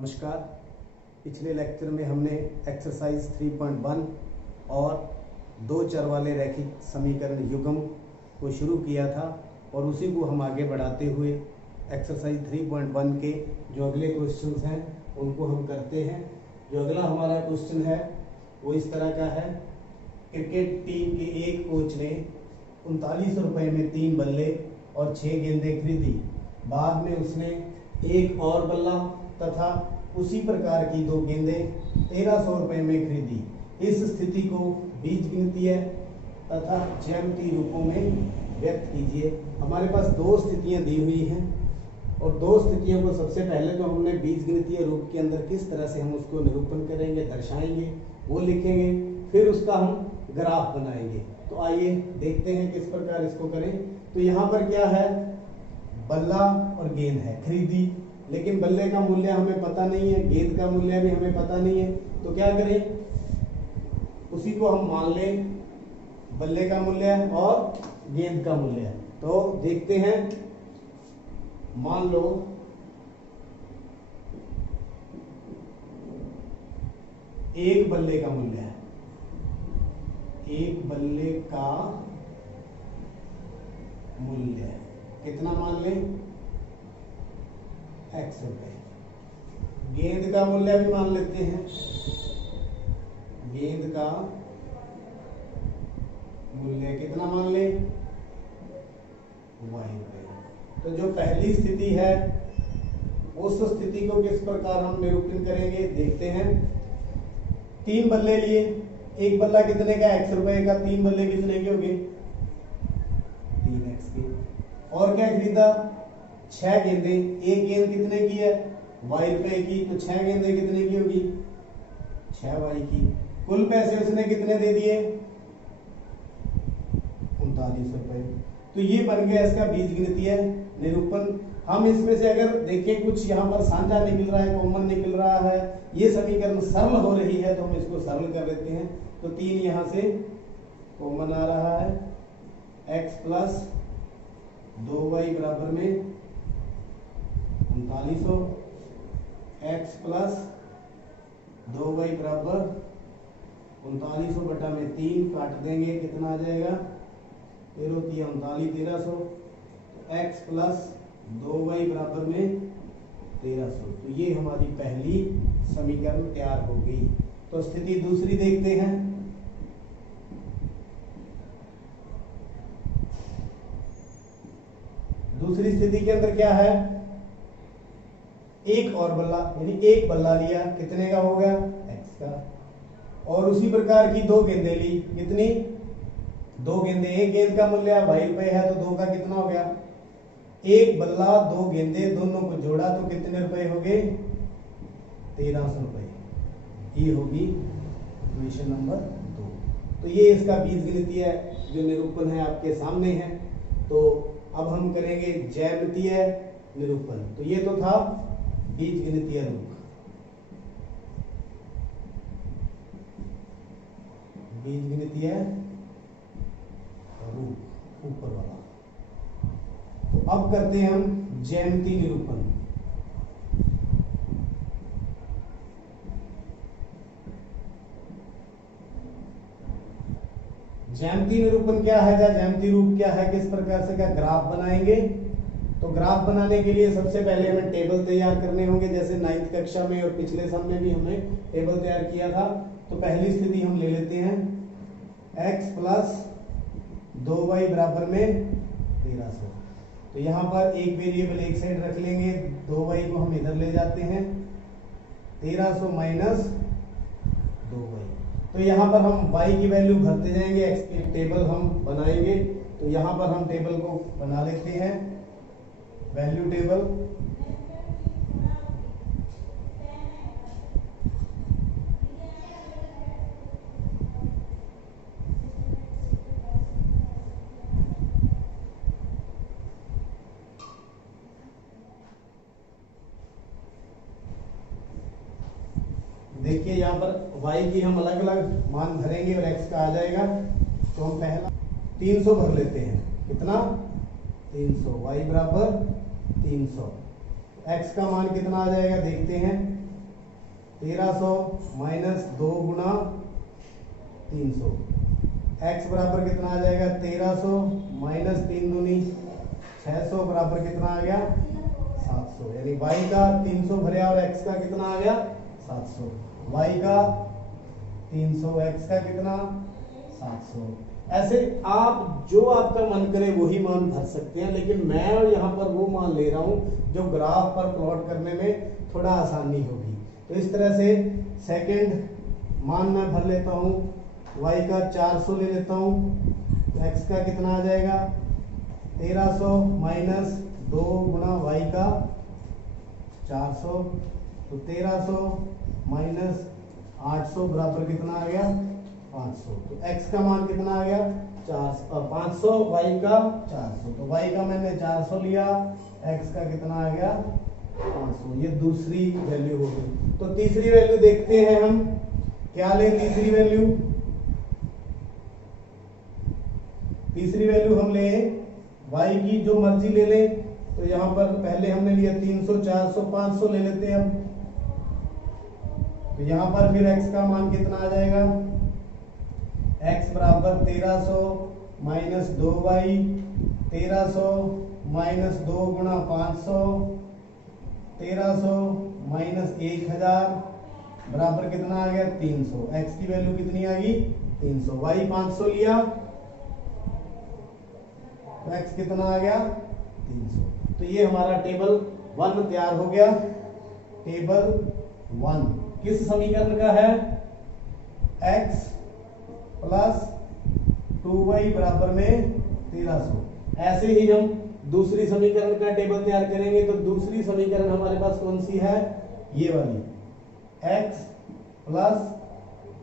नमस्कार। पिछले लेक्चर में हमने एक्सरसाइज 3.1 और दो चर वाले रैखिक समीकरण युग्म को शुरू किया था और उसी को हम आगे बढ़ाते हुए एक्सरसाइज 3.1 के जो अगले क्वेश्चंस हैं उनको हम करते हैं। जो अगला हमारा क्वेश्चन है वो इस तरह का है। क्रिकेट टीम के एक कोच ने 39 रुपये में 3 बल्ले और 6 गेंदें खरीदी। बाद में उसने एक और बल्ला तथा उसी प्रकार की 2 गेंदें 1300 रुपये में खरीदी। इस स्थिति को बीजगणितीय तथा ज्यामितीय रूपों में व्यक्त कीजिए। हमारे पास 2 स्थितियां दी हुई हैं और 2 स्थितियों को सबसे पहले तो हमने बीजगणितीय रूप के अंदर किस तरह से हम उसको निरूपण करेंगे, दर्शाएंगे, वो लिखेंगे, फिर उसका हम ग्राफ बनाएंगे। तो आइए देखते हैं किस प्रकार इसको करें। तो यहाँ पर क्या है, बल्ला और गेंद है खरीदी, लेकिन बल्ले का मूल्य हमें पता नहीं है, गेंद का मूल्य भी हमें पता नहीं है। तो क्या करें, उसी को हम मान लें बल्ले का मूल्य और गेंद का मूल्य। तो देखते हैं, मान लो एक बल्ले का मूल्य है, एक बल्ले का मूल्य कितना मान लें, x रुपए। गेंद का मूल्य भी मान लेते हैं, गेंद का मूल्य कितना मान लें, y रुपए। तो जो पहली स्थिति है उस स्थिति को किस प्रकार हम निरूपण करेंगे देखते हैं। 3 बल्ले लिए, एक बल्ला कितने का, x रुपए का, 3 बल्ले कितने के हो गए, 3x के। और क्या खरीदा, 6 गेंदें, एक गेंद कितने की है, y रुपए की, तो 6 गेंदें कितने की होगी, 6y की। कुल पैसे उसने कितने दे दिए, 39 रुपए। तो ये बन गया इसका बीजगणितीय निरूपण। हम इसमें से अगर देखें कुछ यहाँ पर साझा निकल रहा है, कॉमन निकल रहा है, ये समीकरण सरल हो रही है तो हम इसको सरल कर लेते हैं। तो 3 यहाँ से कॉमन आ रहा है, x प्लस 2y बराबर में 3900, x प्लस 2y बराबर 3900 बटा में 3 काट देंगे, कितना आ जाएगा, 13 3 39 1300। तो x प्लस 2y बराबर में 1300। तो ये हमारी पहली समीकरण तैयार हो गई। तो स्थिति दूसरी देखते हैं। दूसरी स्थिति के अंदर क्या है, एक और बल्ला, यानी एक बल्ला लिया, कितने का हो गया, x का। और उसी प्रकार की 2 गेंदें ली, कितनी, 2 गेंदें, एक गेंद का मूल्य y रुपए है तो 2 का कितना हो गया, एक बल्ला 2 गेंदें, दोनों को जोड़ा तो कितने रुपए हो गए, 1300 रुपए। ये होगी इक्वेशन नंबर 2। तो ये इसका बीजगणितीय जो निरूपण है आपके सामने है। तो अब हम करेंगे ज्यामितीय निरूपण। तो ये तो था बीजगणितीय रूप, बीजगणितीय रूप ऊपर वाला। तो अब करते हैं हम ज्यामितीय निरूपण। ज्यामितीय निरूपण क्या है, ज्यामितीय रूप क्या है, किस प्रकार से, क्या ग्राफ बनाएंगे। तो ग्राफ बनाने के लिए सबसे पहले हमें टेबल तैयार करने होंगे, जैसे 9वीं कक्षा में और पिछले सम में भी हमने टेबल तैयार किया था। तो पहली स्थिति हम ले लेते हैं, x प्लस 2y बराबर में 1300। तो यहाँ पर एक वेरिएबल एक साइड रख लेंगे, 2y को हम इधर ले जाते हैं, 1300 माइनस 2y। तो यहाँ पर हम y की वैल्यू भरते जाएंगे, x की टेबल हम बनाएंगे। तो यहाँ पर हम टेबल को बना लेते हैं, वैल्यू टेबल। देखिए यहाँ पर y की हम अलग अलग मान भरेंगे और x का आ जाएगा। तो हम पहला 300 भर लेते हैं, कितना, 300, y बराबर 300। x का मान कितना आ जाएगा देखते हैं, 1300 माइनस 2 गुना 300। x बराबर कितना आ जाएगा 1300 माइनस 3 दूनी 600 बराबर कितना आ गया 700। यानी y का 300 भरे और x का कितना आ गया 700। y का 300 x का कितना 700। ऐसे आप जो आपका मन करे वही मान भर सकते हैं, लेकिन मैं यहाँ पर वो मान ले रहा हूँ जो ग्राफ पर प्लॉट करने में थोड़ा आसानी होगी। तो इस तरह से सेकंड मान मैं भर लेता हूँ, y का 400 ले लेता हूँ, तो x का कितना आ जाएगा 1300 माइनस 2 गुना y का 400, तो 1300 माइनस 800 बराबर कितना आ गया 500। तो x का मान कितना आ गया 500, y का 400। तो y का मैंने 400 लिया, x का कितना आ गया 500। ये दूसरी वैल्यू होगी। तो तीसरी वैल्यू देखते हैं हम क्या लें। तीसरी वैल्यू हम ले y की जो मर्जी ले लें। तो यहाँ पर पहले हमने लिया 300, 400, 500 ले लेते हैं हम। तो यहाँ पर फिर x का मान कितना आ जाएगा, x बराबर 1300 माइनस 2y, 1300 माइनस 2 गुना 500, 1300 माइनस 1000 बराबर कितना आ गया 300। x की वैल्यू कितनी आ गई 300, y 500 लिया तो x कितना आ गया 300। तो ये हमारा टेबल 1 तैयार हो गया। टेबल 1 किस समीकरण का है, x प्लस 2y बराबर में 1300। ऐसे ही हम दूसरी समीकरण का टेबल तैयार करेंगे। तो दूसरी समीकरण हमारे पास कौन सी है, ये वाली, x प्लस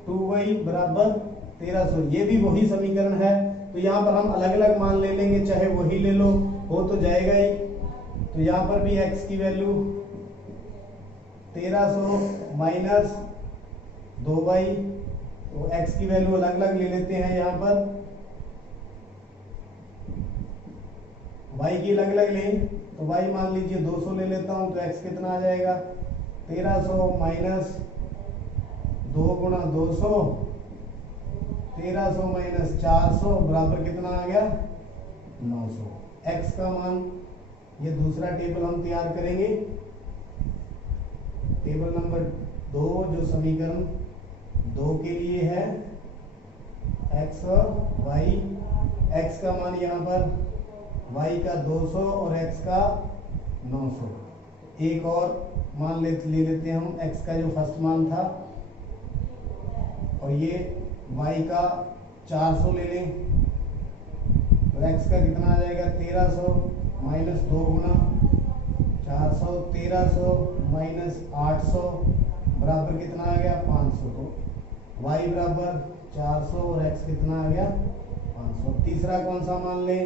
2y बराबर 1300। ये भी वही समीकरण है। तो यहाँ पर हम अलग अलग मान ले लेंगे, चाहे वही ले लो, हो तो जाएगा ही। तो यहाँ पर भी x की वैल्यू 1300 माइनस 2y, तो x की वैल्यू अलग अलग ले लेते हैं। यहाँ पर y की अलग अलग लें, तो y मान लीजिए 200 ले लेता हूं, तो x कितना आ जाएगा 1300 माइनस 2 गुना 200, 1300 माइनस 400 बराबर कितना आ गया 900। x का मान, ये दूसरा टेबल हम तैयार करेंगे। टेबल नंबर 2 जो समीकरण 2 के लिए है, x और y। x का मान यहाँ पर y का 200 और x का 900। एक और मान ले लेते हैं हम, x का जो फर्स्ट मान था, और ये y का 400 ले लें। तो x का कितना आ जाएगा 1300 माइनस 2 गुना 400, 1300 माइनस 800 बराबर कितना आ गया 500। तो y बराबर 400 और x कितना आ गया 500। तीसरा कौन सा मान लें,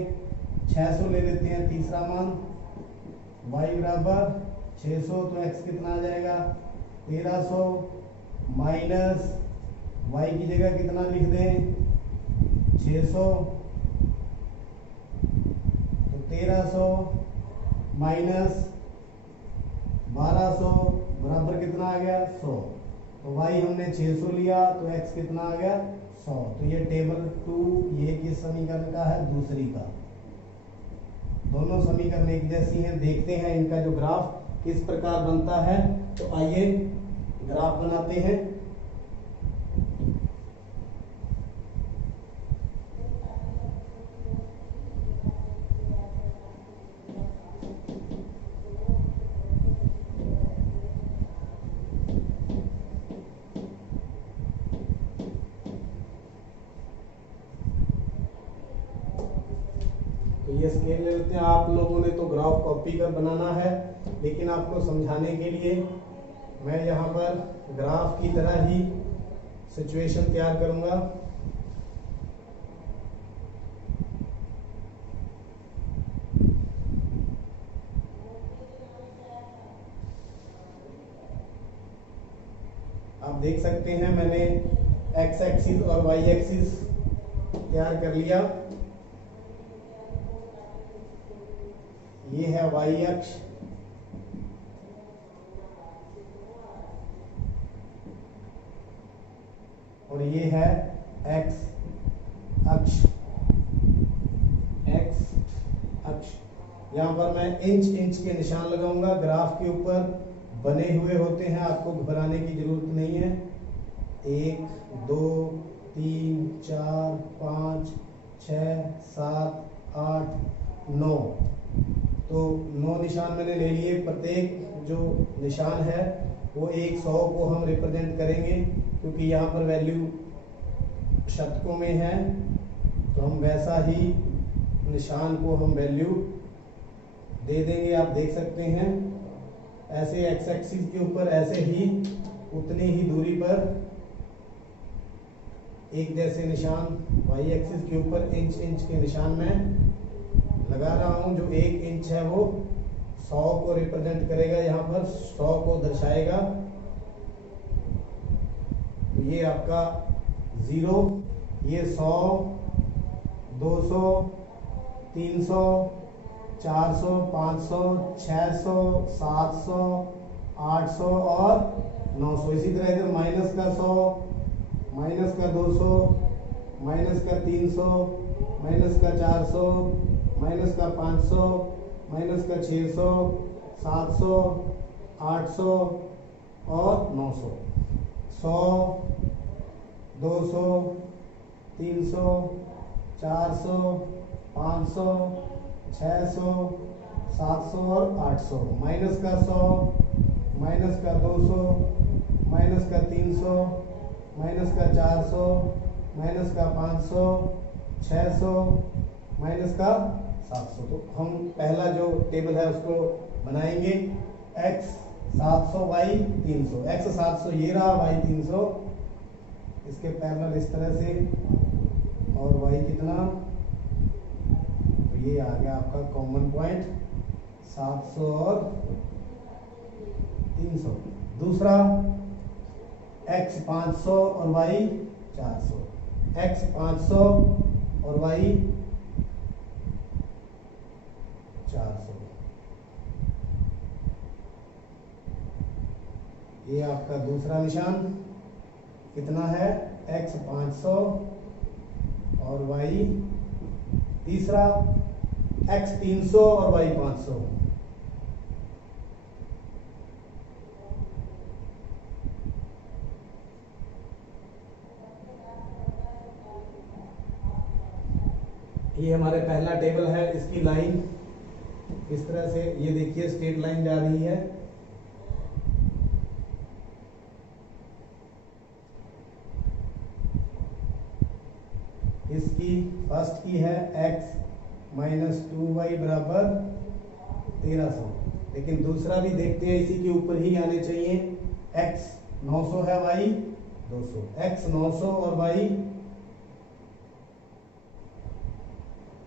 600 ले लेते हैं तीसरा मान, y बराबर 600, तो x कितना आ जाएगा 1300 माइनस y की जगह कितना लिख दें 600, तो 1300 माइनस 1200 बराबर कितना आ गया 100। तो y हमने 600 लिया, तो x कितना आ गया 100। तो ये टेबल 2 ये किस समीकरण का है, दूसरी का। दोनों समीकरण एक जैसी हैं। देखते हैं इनका जो ग्राफ किस प्रकार बनता है। तो आइए ग्राफ बनाते हैं। ये स्केल ले लेते हैं। आप लोगों ने तो ग्राफ कॉपी कर बनाना है, लेकिन आपको समझाने के लिए मैं यहाँ पर ग्राफ की तरह ही सिचुएशन तैयार करूंगा। आप देख सकते हैं मैंने x एक्सिस और y एक्सिस तैयार कर लिया। ये है y अक्ष ये है एक्स अक्ष। यहाँ पर मैं इंच के निशान लगाऊंगा। ग्राफ के ऊपर बने हुए होते हैं, आपको घबराने की जरूरत नहीं है। 1 2 3 4 5 6 7 8 9, तो 9 निशान मैंने ले लिए। प्रत्येक जो निशान है वो 100 को हम रिप्रेजेंट करेंगे, क्योंकि यहाँ पर वैल्यू शतकों में है, तो हम वैसा ही निशान को हम वैल्यू दे देंगे। आप देख सकते हैं ऐसे एक्स एक्सिस के ऊपर ऐसे ही उतनी ही दूरी पर एक जैसे निशान वाई एक्सिस के ऊपर इंच के निशान में लगा रहा हूं। जो 1 इंच है वो 100 को रिप्रेजेंट करेगा, यहाँ पर 100 को दर्शाएगा। तो ये आपका 0, ये 100 200 300 400 500 600 700 800 और 900। इसी तरह इधर माइनस का 100, माइनस का 200, माइनस का 300, माइनस का 400, माइनस का 500, माइनस का 600, 700, 800 और 900। 100 200 300 400 500 600 700 और 800। माइनस का 100, माइनस का 200, माइनस का 300, माइनस का 400, माइनस का 500 600, माइनस का 700। तो हम पहला जो टेबल है उसको बनाएंगे। x 700 y 300। x 700 ये रहा, y 300 इसके पैरेलल इस तरह से, और y कितना, तो ये आ गया आपका कॉमन पॉइंट 700 और 300। दूसरा x 500 और y 400। x 500 और y 400। ये आपका दूसरा निशान कितना है, x 500 और y। तीसरा x 300 और y 500। ये हमारे पहला टेबल है। इसकी लाइन इस तरह से, ये देखिए स्ट्रेट लाइन जा रही है। इसकी फर्स्ट की है x -2y बराबर 1300, लेकिन दूसरा भी देखते हैं, इसी के ऊपर ही आने चाहिए। x 900 है, y 200। x 900 और y,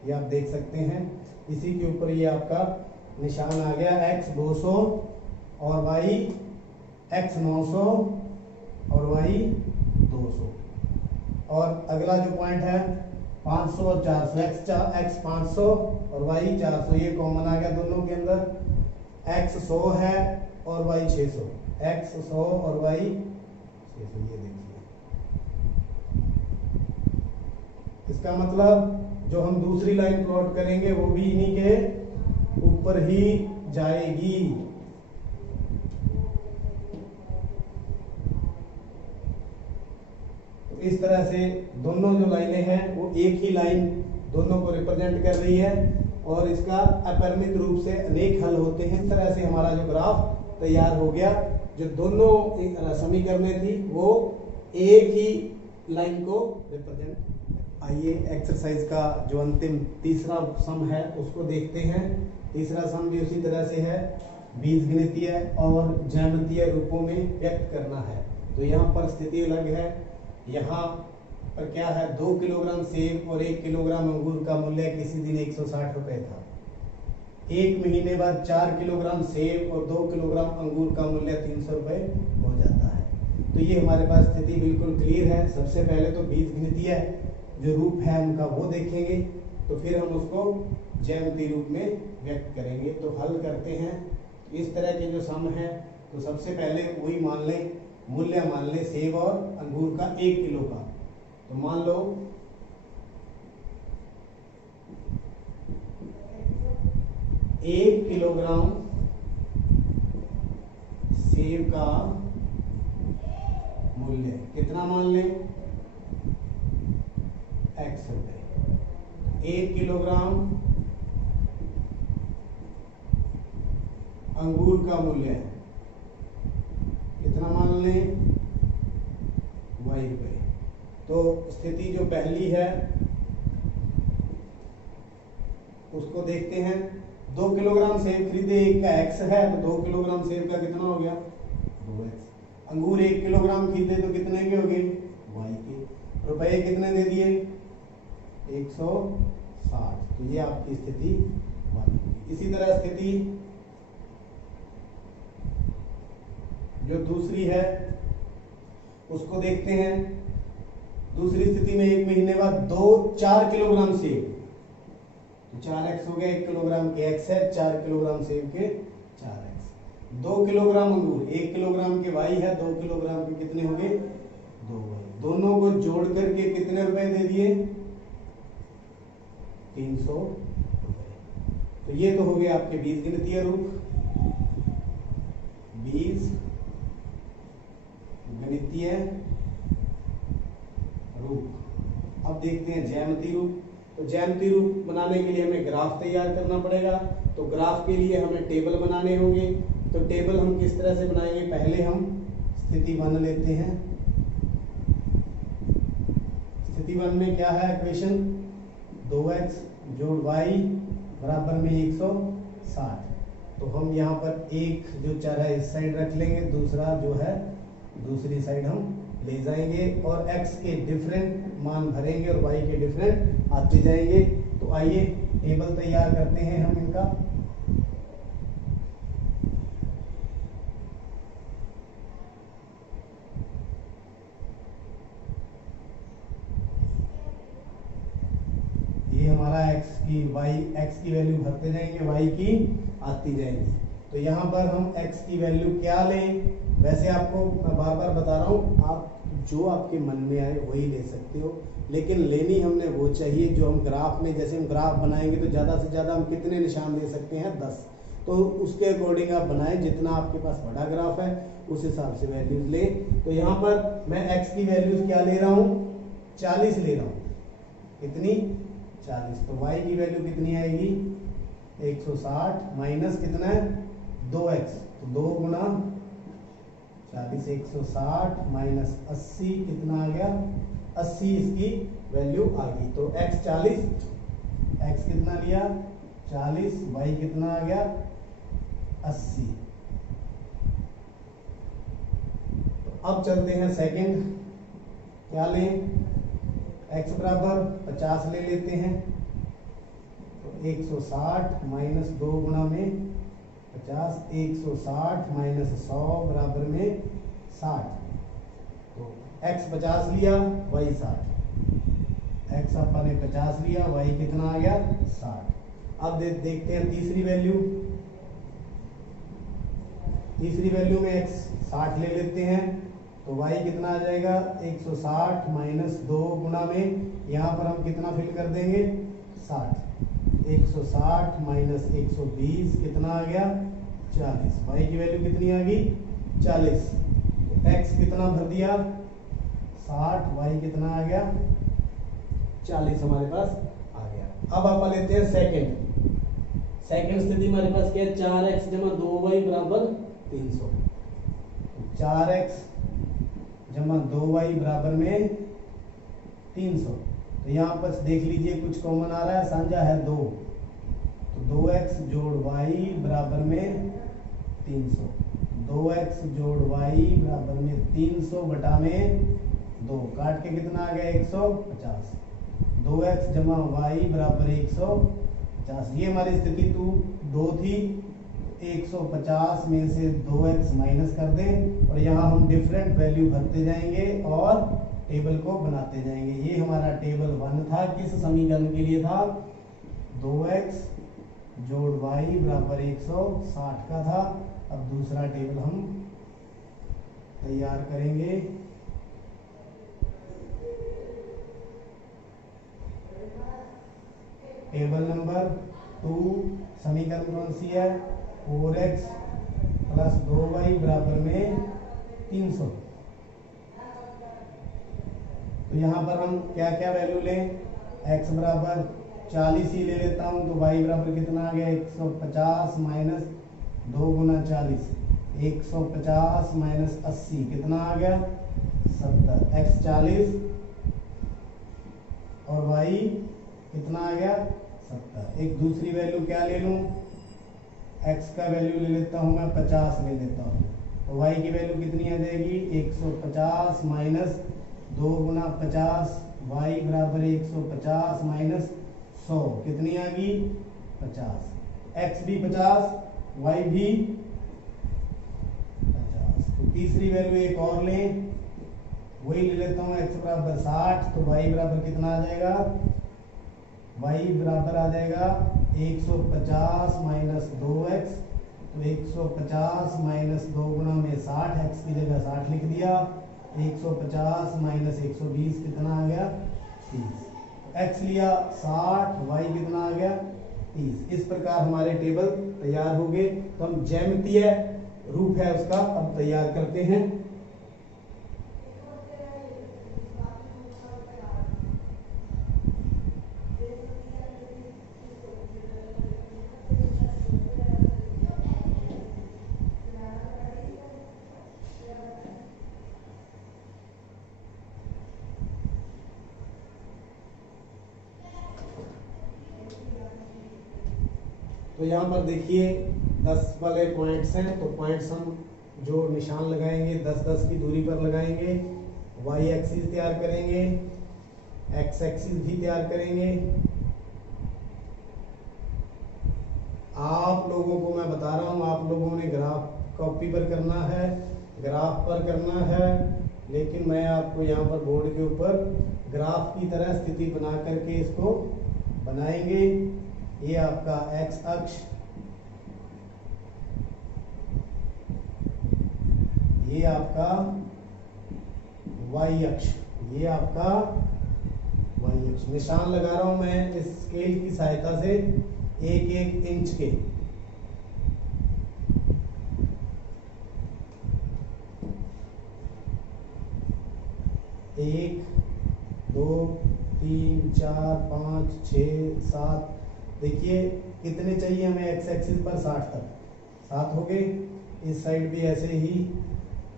ये आप देख सकते हैं इसी के ऊपर ये आपका निशान आ गया। x 200 और y, x 900 और y 200। और अगला जो पॉइंट है 500 और 400, x 500 और y 400, ये कॉमन आ गया दोनों के अंदर। x 100 है और y 600, x 100 और y 600। ये देखिए, इसका मतलब जो हम दूसरी लाइन प्लॉट करेंगे वो भी इन्हीं के ऊपर ही जाएगी। तो इस तरह से दोनों जो लाइनें हैं वो एक ही लाइन दोनों को रिप्रेजेंट कर रही है, और इसका अपरिमित रूप से अनेक हल होते हैं। इस तरह से हमारा जो ग्राफ तैयार हो गया। जो दोनों समीकरणें थी वो एक ही लाइन को रिप्रेजेंट। आइए एक्सरसाइज का जो अंतिम तीसरा सम है उसको देखते हैं। तीसरा सम भी उसी तरह से है, बीजगणितीय और ज्यामितीय रूपों में व्यक्त करना है। तो यहाँ पर स्थिति अलग है। यहाँ पर क्या है, 2 किलोग्राम सेब और 1 किलोग्राम अंगूर का मूल्य किसी दिन 160 रुपए था। 1 महीने बाद 4 किलोग्राम सेब और 2 किलोग्राम अंगूर का मूल्य 300 रुपए हो जाता है। तो ये हमारे पास स्थिति बिल्कुल क्लियर है। सबसे पहले तो बीजगणितीय जो रूप है उनका वो देखेंगे, तो फिर हम उसको ज्यामितीय रूप में व्यक्त करेंगे। तो हल करते हैं। इस तरह के जो सम है, तो सबसे पहले वही मान लें, मूल्य मान लें सेब और अंगूर का 1 किलो का। तो मान लो 1 किलोग्राम सेब का मूल्य कितना मान लें, x रुपए। 1 किलोग्राम अंगूर का मूल्य कितना मान लें, y रुपए। तो स्थिति जो पहली है उसको देखते हैं। 2 किलोग्राम सेब खरीदे, एक का x है, तो 2 किलोग्राम सेब का कितना हो गया, 2x। अंगूर 1 किलोग्राम खरीदे तो कितने के हो गए, y के। रुपए कितने दे दिए, 160। तो ये आपकी स्थिति 1। इसी तरह स्थिति जो दूसरी है उसको देखते हैं। दूसरी स्थिति में 1 महीने बाद 4 किलोग्राम सेब, तो 4x हो गया, 1 किलोग्राम के x है, 4 किलोग्राम सेब के 4x। 2 किलोग्राम अंगूर, 1 किलोग्राम के y है, 2 किलोग्राम के कितने हो गए, 2y। दोनों को जोड़ करके कितने रुपए दे दिए, 300 रुपए। तो ये तो हो गए आपके बीजगणितीय रूप, बीज गणितीय रूप। अब देखते हैं ज्यामितीय रूप। तो ज्यामितीय रूप बनाने के लिए हमें ग्राफ तैयार करना पड़ेगा। तो ग्राफ के लिए हमें टेबल बनाने होंगे। तो टेबल हम किस तरह से बनाएंगे, पहले हम स्थिति 1 लेते हैं। स्थिति 1 में क्या है इक्वेशन, 2x जोड़ y बराबर में 160। तो हम यहाँ पर एक जो चर है इस साइड रख लेंगे, दूसरा जो है दूसरी साइड हम ले जाएंगे और x के डिफरेंट मान भरेंगे और y के डिफरेंट आते जाएंगे। तो आइए टेबल तैयार करते हैं हम इनका। ये हमारा x की वैल्यू भरते जाएंगे, y की आती जाएंगी। तो यहाँ पर हम x की वैल्यू क्या लें, वैसे आपको मैं बार बार बता रहा हूँ, आप जो आपके मन में आए वही ले सकते हो, लेकिन लेनी हमने वो चाहिए जो हम ग्राफ में, जैसे हम ग्राफ बनाएंगे तो ज़्यादा से ज़्यादा हम कितने निशान दे सकते हैं, 10। तो उसके अकॉर्डिंग आप बनाएं, जितना आपके पास बड़ा ग्राफ है उस हिसाब से वैल्यूज लें। तो यहाँ पर मैं x की वैल्यूज क्या ले रहा हूँ, 40 ले रहा हूँ। कितनी, 40। तो y की वैल्यू कितनी आएगी, 160 माइनस कितना है, 2x। तो 2 गुना 40, 160 माइनस 80 कितना आ गया, 80 इसकी वैल्यू आ गई। तो x 40, x कितना लिया 40, y कितना आ गया 80। तो अब चलते हैं सेकंड, क्या लें, x बराबर 50 ले लेते हैं। तो 160 माइनस 2 गुना में 50, 160 माइनस 100 बराबर में 60। तो x 50 लिया, y 60। x अपन ने 50 लिया, y कितना आ गया 60। अब देखते हैं तीसरी वैल्यू। तीसरी वैल्यू में x 60 ले लेते हैं। तो y कितना आ जाएगा, 160 माइनस 2 गुना में यहाँ पर हम कितना फिल कर देंगे, 60। 160 माइनस 120 कितना आ गया 40। y की वैल्यू कितनी आ गई 40। तो x कितना भर दिया 60, y कितना आ गया 40 हमारे पास आ गया। अब आप लेते हैं सेकंड। सेकंड स्थिति हमारे पास क्या है, 4x जमा 2y बराबर 300। 4x जमा 2y बराबर में 300। तो यहाँ पर देख लीजिए कुछ कॉमन आ रहा है, साझा है 2। तो 2x जोड़ y बराबर में 300। 2x जोड़ y बराबर में 300 बटा में 2, काट के कितना आ गया 150। 2x जमा y बराबर 150। ये हमारी स्थिति 2 थी। 150 में से 2x माइनस कर दें और यहाँ हम डिफरेंट वैल्यू भरते जाएंगे और टेबल को बनाते जाएंगे। ये हमारा टेबल 1 था, किस समीकरण के लिए था, 2x जोड़ y बराबर 160 का था। अब दूसरा टेबल हम तैयार करेंगे। टेबल नंबर 2 समीकरण कौन सी है, 4x प्लस 2y बराबर में 300। तो यहाँ पर हम क्या क्या वैल्यू लें, x बराबर 40 ही ले लेता हूँ, तो y बराबर कितना आ गया 150 माइनस 2 गुना 40, 150 माइनस 80 कितना आ गया 70। x 40 और y कितना आ गया 70। एक दूसरी वैल्यू क्या ले लूँ, x का वैल्यू ले लेता हूँ मैं 50 ले लेता हूँ, तो y की वैल्यू कितनी आ जाएगी 150 माइनस 2 गुना 50, y बराबर 150 माइनस 100 कितनी आ गई 50। x भी 50 y भी 50। तो तीसरी वैल्यू एक और लें, वही ले लेता हूँ x बराबर 60, तो y बराबर कितना आ जाएगा, y बराबर आ जाएगा 150 माइनस 2x, तो 150 माइनस 2 गुना में 60, x की जगह 60 लिख दिया, 150 माइनस 120 कितना आ गया 30। x लिया 60, y कितना आ गया 30। इस प्रकार हमारे टेबल तैयार हो गए। तो हम ज्यामितीय रूप है उसका अब तैयार करते हैं। तो यहाँ पर देखिए 10 वाले पॉइंट्स हैं, तो पॉइंट्स हम जो निशान लगाएंगे 10-10 की दूरी पर लगाएंगे, वाई एक्सिस तैयार करेंगे, एक्स एक्सिस भी तैयार करेंगे। आप लोगों को मैं बता रहा हूँ, आप लोगों ने ग्राफ कॉपी पर करना है, ग्राफ पर करना है, लेकिन मैं आपको यहाँ पर बोर्ड के ऊपर ग्राफ की तरह स्थिति बना करके इसको बनाएंगे। ये आपका एक्स अक्ष, ये आपका वाई अक्ष, ये आपका वाई अक्ष। निशान लगा रहा हूं मैं इस स्केल की सहायता से 1-1 इंच के। एक, 2, 3, 4, 5, 6, 7। देखिए कितने चाहिए हमें एक्स एक्सिस पर 60 तक, 7 हो गए। इस साइड भी ऐसे ही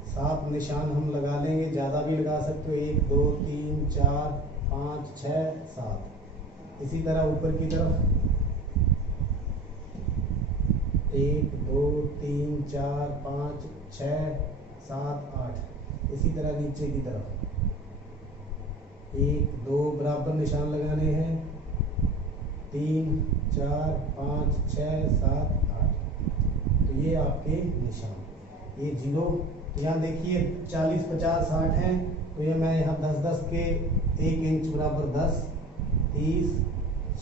7 निशान हम लगा लेंगे, ज़्यादा भी लगा सकते हो, 1, 2, 3, 4, 5, 6, 7। इसी तरह ऊपर की तरफ 1, 2, 3, 4, 5, 6, 7, 8। इसी तरह नीचे की तरफ 1, 2 बराबर निशान लगाने हैं, 3, 4, 5, 6, 7, 8। तो ये आपके निशान, ये 0। यहाँ देखिए 40, 50, 60 हैं, तो ये मैं यहाँ 10-10 के 1 इंच बराबर 10, 30,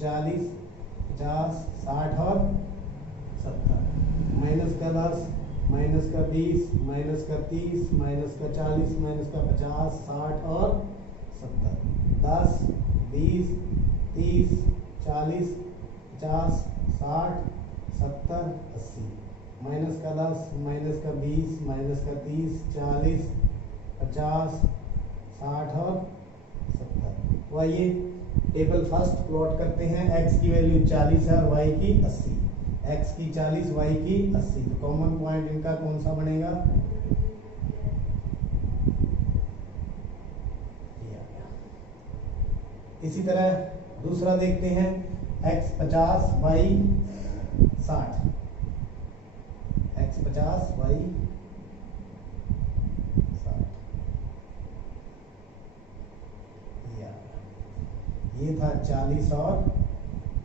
40, 50, 60 और 70। माइनस का 10, माइनस का 20, माइनस का 30, माइनस का 40, माइनस का 50, 60 और 70। 10, 20, 30, 40, 50, 60, 70, 80। माइनस का 10, माइनस का 20, माइनस का 30, 40, 50, 60 और 70। तो आइए टेबल फर्स्ट प्लॉट करते हैं। x की वैल्यू 40 है और y की 80। x की 40, y की 80। तो कॉमन पॉइंट इनका कौन सा बनेगा, इसी तरह दूसरा देखते हैं, x 50, y 60। x 50, y 60। ये था 40 और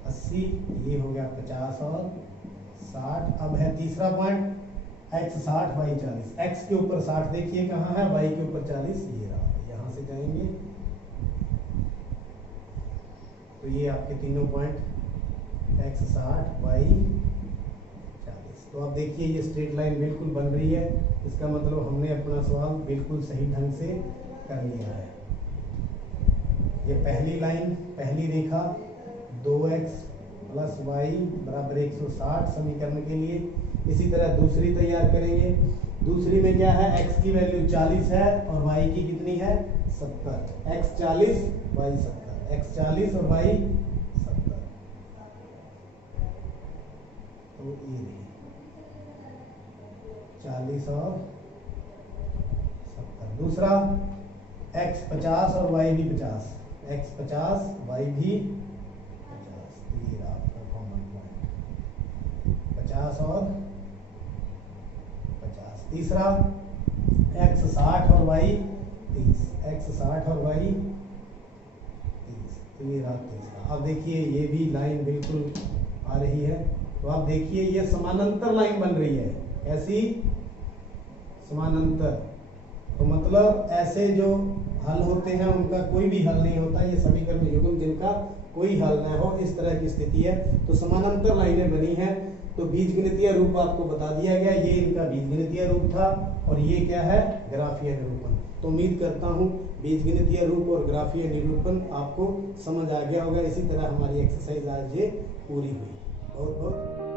80, ये हो गया 50 और 60। अब है तीसरा पॉइंट, x 60, y 40। x के ऊपर 60 देखिए कहाँ है, y के ऊपर 40 ये रहा। यहाँ से जाएंगे तो ये आपके तीनों पॉइंट x 60, y 40। तो अब देखिए ये स्ट्रेट लाइन बिल्कुल बन रही है, इसका मतलब हमने अपना सवाल बिल्कुल सही ढंग से कर लिया है। ये पहली लाइन, पहली रेखा 2x प्लस वाई बराबर 160 समीकरण के लिए। इसी तरह दूसरी तैयार करेंगे। दूसरी में क्या है, x की वैल्यू 40 है और y की कितनी है 70। x 40 y 70, x 40 और y 70। तो ये 40 और 70। दूसरा x 50 और y भी 50, x 50 y भी 50। तो ये आपका कॉमन पॉइंट 50 और 50। तीसरा x 60 और y 30, x 60 और y 30। तो ये रहा तीसरा। अब देखिए ये भी लाइन बिल्कुल आ रही है। तो आप देखिए ये समानांतर लाइन बन रही है। ऐसी समानांतर, तो मतलब ऐसे जो हल होते हैं उनका कोई भी हल नहीं होता। ये समीकरण युग्म जिनका कोई हल ना हो, इस तरह की स्थिति है। तो समानांतर लाइनें बनी हैं। तो बीजगणितीय रूप आपको बता दिया गया, ये इनका बीजगणितीय रूप था और ये क्या है, ग्राफीय निरूपण। तो उम्मीद करता हूँ बीजगणितीय रूप और ग्राफीय निरूपण आपको समझ आ गया होगा। इसी तरह हमारी एक्सरसाइज आज ये पूरी हुई। बहुत बहुत